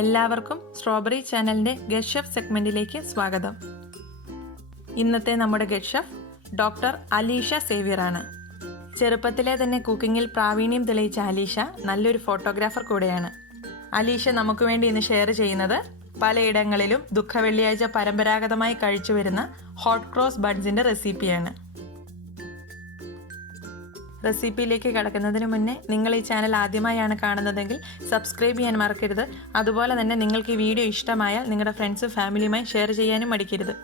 എല്ലാവർക്കും സ്ട്രോബെറി ചാനലിൻ്റെ guest chef സെഗ്മെൻറ്റിലേക്ക് സ്വാഗതം. ഇന്നത്തെ നമ്മുടെ guest chef doctor Alisha Xavier ആണ്. ചെറുപ്പത്തിലെ തന്നെ കുക്കിങ്ങിൽ പ്രാവീണ്യം തെളിയിച്ച അലീഷ നല്ലൊരു ഫോട്ടോഗ്രാഫർ കൂടെയാണ്. അലീഷ നമുക്ക് വേണ്ടി ഇന്ന് ഷെയർ ചെയ്യുന്നത് പലയിടങ്ങളിലും ദുഃഖവെള്ളിയാഴ്ച പരമ്പരാഗതമായി കഴിച്ചു വരുന്ന ഹോട്ട് ക്രോസ് ബൺസിൻ്റെ റെസിപ്പിയാണ്. റെസിപ്പിയിലേക്ക് കടക്കുന്നതിന് മുന്നേ നിങ്ങൾ ഈ ചാനൽ ആദ്യമായാണ് കാണുന്നതെങ്കിൽ സബ്സ്ക്രൈബ് ചെയ്യാൻ മറക്കരുത്. അതുപോലെ തന്നെ നിങ്ങൾക്ക് ഈ വീഡിയോ ഇഷ്ടമായാൽ നിങ്ങളുടെ ഫ്രണ്ട്സും ഫാമിലിയുമായി ഷെയർ ചെയ്യാനും മടിക്കരുത്.